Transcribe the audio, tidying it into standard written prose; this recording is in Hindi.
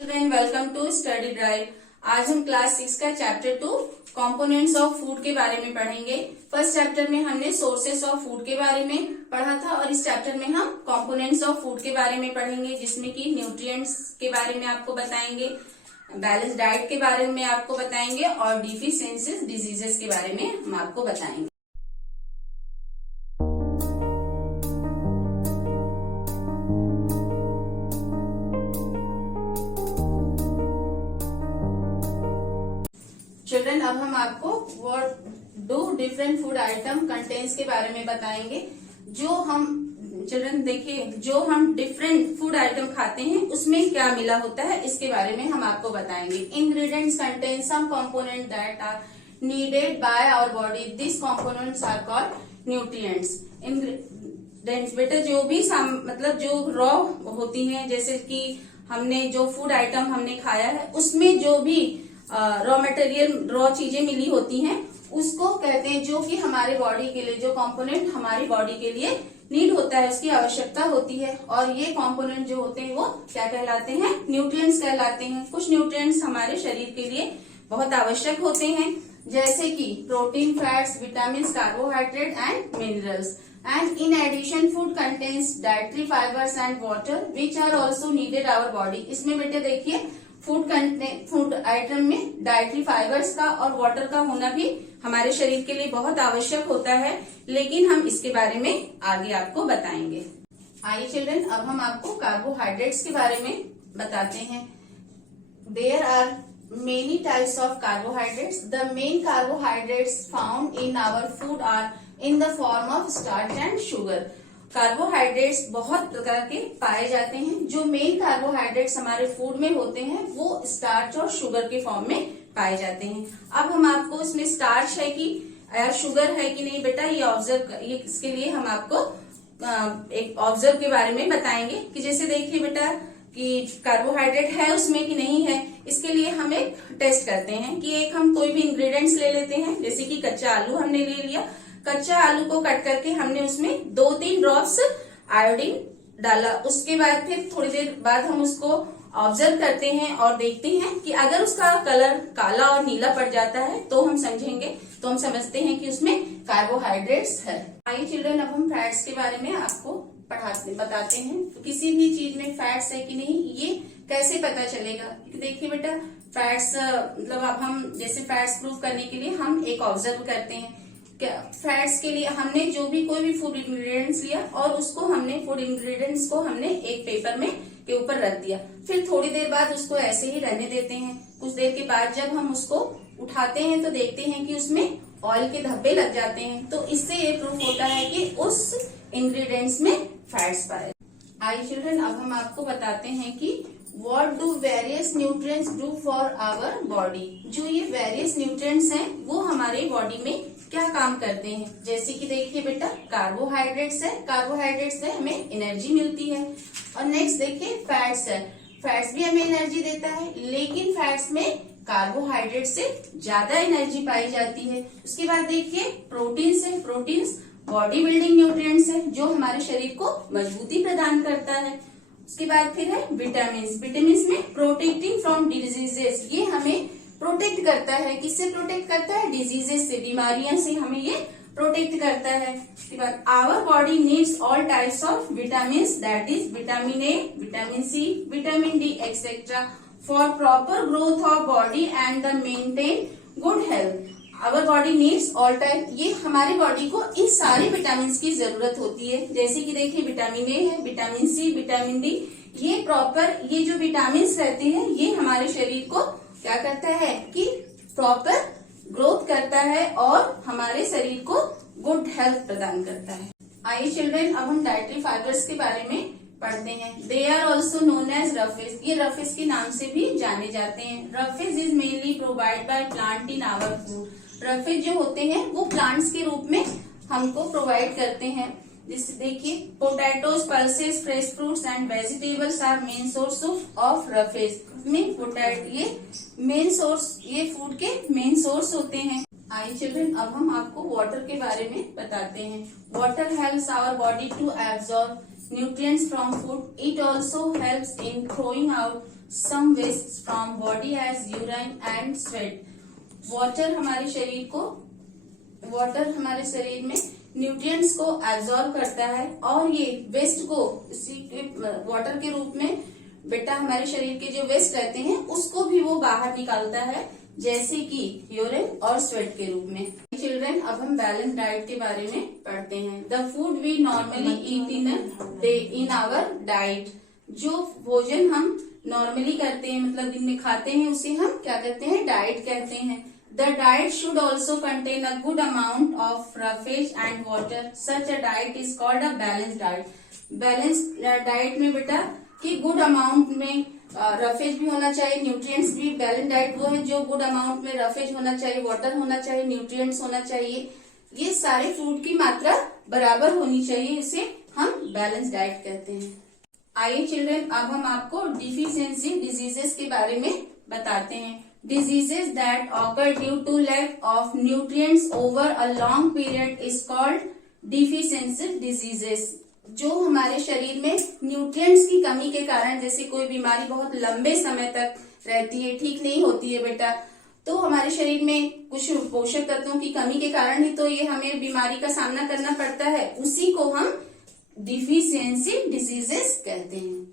Children welcome to study drive. आज हम क्लास 6 का चैप्टर 2 कंपोनेंट्स ऑफ फूड के बारे में पढ़ेंगे। फर्स्ट चैप्टर में हमने सोर्सेस ऑफ फूड के बारे में पढ़ा था और इस चैप्टर में हम कंपोनेंट्स ऑफ फूड के बारे में पढ़ेंगे, जिसमें कि न्यूट्रिएंट्स के बारे में आपको बताएंगे, बैलेंस डाइट के बारे में आपको बताएंगे और डिफिशियंसीज डिजीजेस के बारे में हम आपको बताएंगे। चिल्ड्रन, अब हम आपको what do different food item contains के बारे में बताएंगे। जो हम चिल्ड्रन देखिए, जो हम डिफरेंट फूड आइटम खाते हैं उसमें क्या मिला होता है, इसके बारे में हम आपको बताएंगे। Ingredients contain some component that are needed by our body, this components are called nutrients. Ingredients बेटा जो भी मतलब जो रॉ होती हैं, जैसे कि हमने जो फूड आइटम हमने खाया है उसमें जो भी रॉ मटेरियल, रॉ चीजें मिली होती हैं उसको कहते हैं, जो कि हमारे बॉडी के लिए, जो कंपोनेंट हमारी बॉडी के लिए नीड होता है, उसकी आवश्यकता होती है। और ये कंपोनेंट जो होते हैं वो क्या कहलाते हैं? न्यूट्रिएंट्स कहलाते हैं। कुछ न्यूट्रिएंट्स हमारे शरीर के लिए बहुत आवश्यक होते हैं, जैसे कि protein, fats, vitamin, carbohydrate and minerals. And in addition food contains dietary fibres and water which are also needed our body. इसमें बेटे देखिए, फूड आइटम में डाइटरी फाइबर्स का और वाटर का होना भी हमारे शरीर के लिए बहुत आवश्यक होता है, लेकिन हम इसके बारे में आगे आपको बताएंगे। आइए चिल्ड्रन, अब हम आपको कार्बोहाइड्रेट्स के बारे में बताते हैं। There are many types of carbohydrates. The main carbohydrates found in our food are in the form of starch and sugar. Carbohydrates बहुत प्रकार के पाए जाते हैं। जो मेन कार्बोहाइड्रेट्स हमारे फूड में होते हैं वो स्टार्च और शुगर के फॉर्म में पाए जाते हैं। अब हम आपको इसमें स्टार्च है कि या शुगर है कि नहीं बेटा, ये इसके लिए हम आपको एक ऑब्जर्व के बारे में बताएंगे कि जैसे देखिए बेटा कि कार्बोहाइड्रेट है उसमें कि नहीं है। इसके लिए हम एक टेस्ट करते हैं कि एक हम कोई भी इंग्रेडिएंट्स ले लेते हैं, जैसे कि कच्चा आलू हमने ले लिया। कच्चा आलू को कट करके हमने उसमें 2-3 ड्रॉप्स आयोडीन डाला। उसके बाद फिर थोड़ी देर बाद हम उसको ऑब्जर्व करते हैं और देखते हैं कि अगर उसका कलर काला और नीला पड़ जाता है तो हम समझते हैं कि उसमें कार्बोहाइड्रेट्स है। आइए चिल्ड्रन, अब हम फैट्स के बारे में आपको बताते हैं। तो किसी भी चीज में फैट्स है कि नहीं, ये कैसे पता चलेगा? देखिए बेटा, फैट्स मतलब अब हम जैसे फैट्स प्रूव करने के लिए हम एक ऑब्जर्व करते हैं। फैट्स के लिए हमने जो भी कोई भी फूड इंग्रेडिएंट्स लिया और उसको हमने फूड इंग्रेडिएंट्स को हमने एक पेपर में के ऊपर रख दिया। फिर थोड़ी देर बाद उसको ऐसे ही रहने देते हैं। कुछ देर के बाद जब हम उसको उठाते हैं तो देखते हैं कि उसमें ऑयल के धब्बे लग जाते हैं। तो इससे ये प्रूफ होता है कि उस इंग्रेडिएंट्स में फैट्स पाए। आइए चिल्ड्रन, अब हम आपको बताते हैं कि What do various nutrients do for our body? जो ये various nutrients हैं वो हमारे बॉडी में क्या काम करते हैं? जैसे कि देखिए बेटा, कार्बोहाइड्रेट्स है, कार्बोहाइड्रेट्स से हमें एनर्जी मिलती है। और नेक्स्ट देखिए फैट्स है, फैट्स भी हमें एनर्जी देता है, लेकिन फैट्स में कार्बोहाइड्रेट से ज्यादा एनर्जी पाई जाती है। उसके बाद देखिए प्रोटीन्स है, प्रोटीन्स बॉडी बिल्डिंग न्यूट्रिएंट्स है जो हमारे शरीर को मजबूती प्रदान करता है। उसके बाद फिर है विटामिन। विटामिन में प्रोटेक्टिंग फ्रॉम डिजीजेस, ये हमें प्रोटेक्ट करता है। किससे प्रोटेक्ट करता है? डिजीजेस से, बीमारियों से हमें ये प्रोटेक्ट करता है। उसके बाद our body needs all types of vitamin, that is vitamin A, vitamin C, vitamin D etcetera for proper growth of body and the maintain good health. Our body needs all type, ये हमारी बॉडी को इन सारे विटामिन की जरूरत होती है। जैसे कि देखिए विटामिन ए है, विटामिन सी, विटामिन डी, ये प्रॉपर ये जो विटामिन रहते हैं ये हमारे शरीर को क्या करता है कि प्रॉपर ग्रोथ करता है और हमारे शरीर को गुड हेल्थ प्रदान करता है। आइए चिल्ड्रन, अब हम डाइटरी फाइबर्स के बारे में पढ़ते हैं। They are also known as roughage, ये रफेज के नाम से भी जाने जाते हैं। Roughage is mainly provide by plant in our food. Roughage जो होते हैं वो प्लांट्स के रूप में हमको प्रोवाइड करते हैं। जैसे देखिए potatoes, pulses, fresh fruits and vegetables are main source of roughage. में पोटैटो ये मेन सोर्स, ये फूड के मेन सोर्स होते हैं। आइए चिल्ड्रन, अब हम आपको वाटर के बारे में बताते हैं। Water helps our body to absorb nutrients from food. It also helps in throwing out some waste from body as urine and sweat. Water हमारे शरीर में न्यूट्रिएंट्स को एब्जॉर्ब करता है और ये वेस्ट को इसी वाटर के रूप में बेटा हमारे शरीर के जो वेस्ट रहते हैं उसको भी वो बाहर निकालता है, जैसे कि यूरिन और स्वेट के रूप में। चिल्ड्रन, अब हम बैलेंस डाइट के बारे में पढ़ते हैं। The food we normally eat in our diet. जो भोजन हम नॉर्मली करते हैं, मतलब दिन में खाते हैं, उसे हम क्या कहते हैं? डाइट कहते हैं। The diet should also contain a good amount of roughage and water. Such a diet is called a balanced diet. Balanced diet में बेटा कि गुड अमाउंट में रफेज भी होना चाहिए, न्यूट्रिएंट्स भी। बैलेंस डाइट वो है जो गुड अमाउंट में रफेज होना चाहिए, वाटर होना चाहिए, न्यूट्रिएंट्स होना चाहिए, ये सारे फूड की मात्रा बराबर होनी चाहिए, इसे हम बैलेंस डाइट कहते हैं। आइए चिल्ड्रन, अब हम आपको डिफिशियंसी डिजीजेस के बारे में बताते हैं। Diseases that occur due to lack of nutrients over a long period is called deficiency diseases. जो हमारे शरीर में न्यूट्रिएंट्स की कमी के कारण जैसे कोई बीमारी बहुत लंबे समय तक रहती है, ठीक नहीं होती है बेटा, तो हमारे शरीर में कुछ पोषक तत्वों की कमी के कारण ही तो ये हमें बीमारी का सामना करना पड़ता है, उसी को हम डिफिशियंसी डिजीजेस कहते हैं।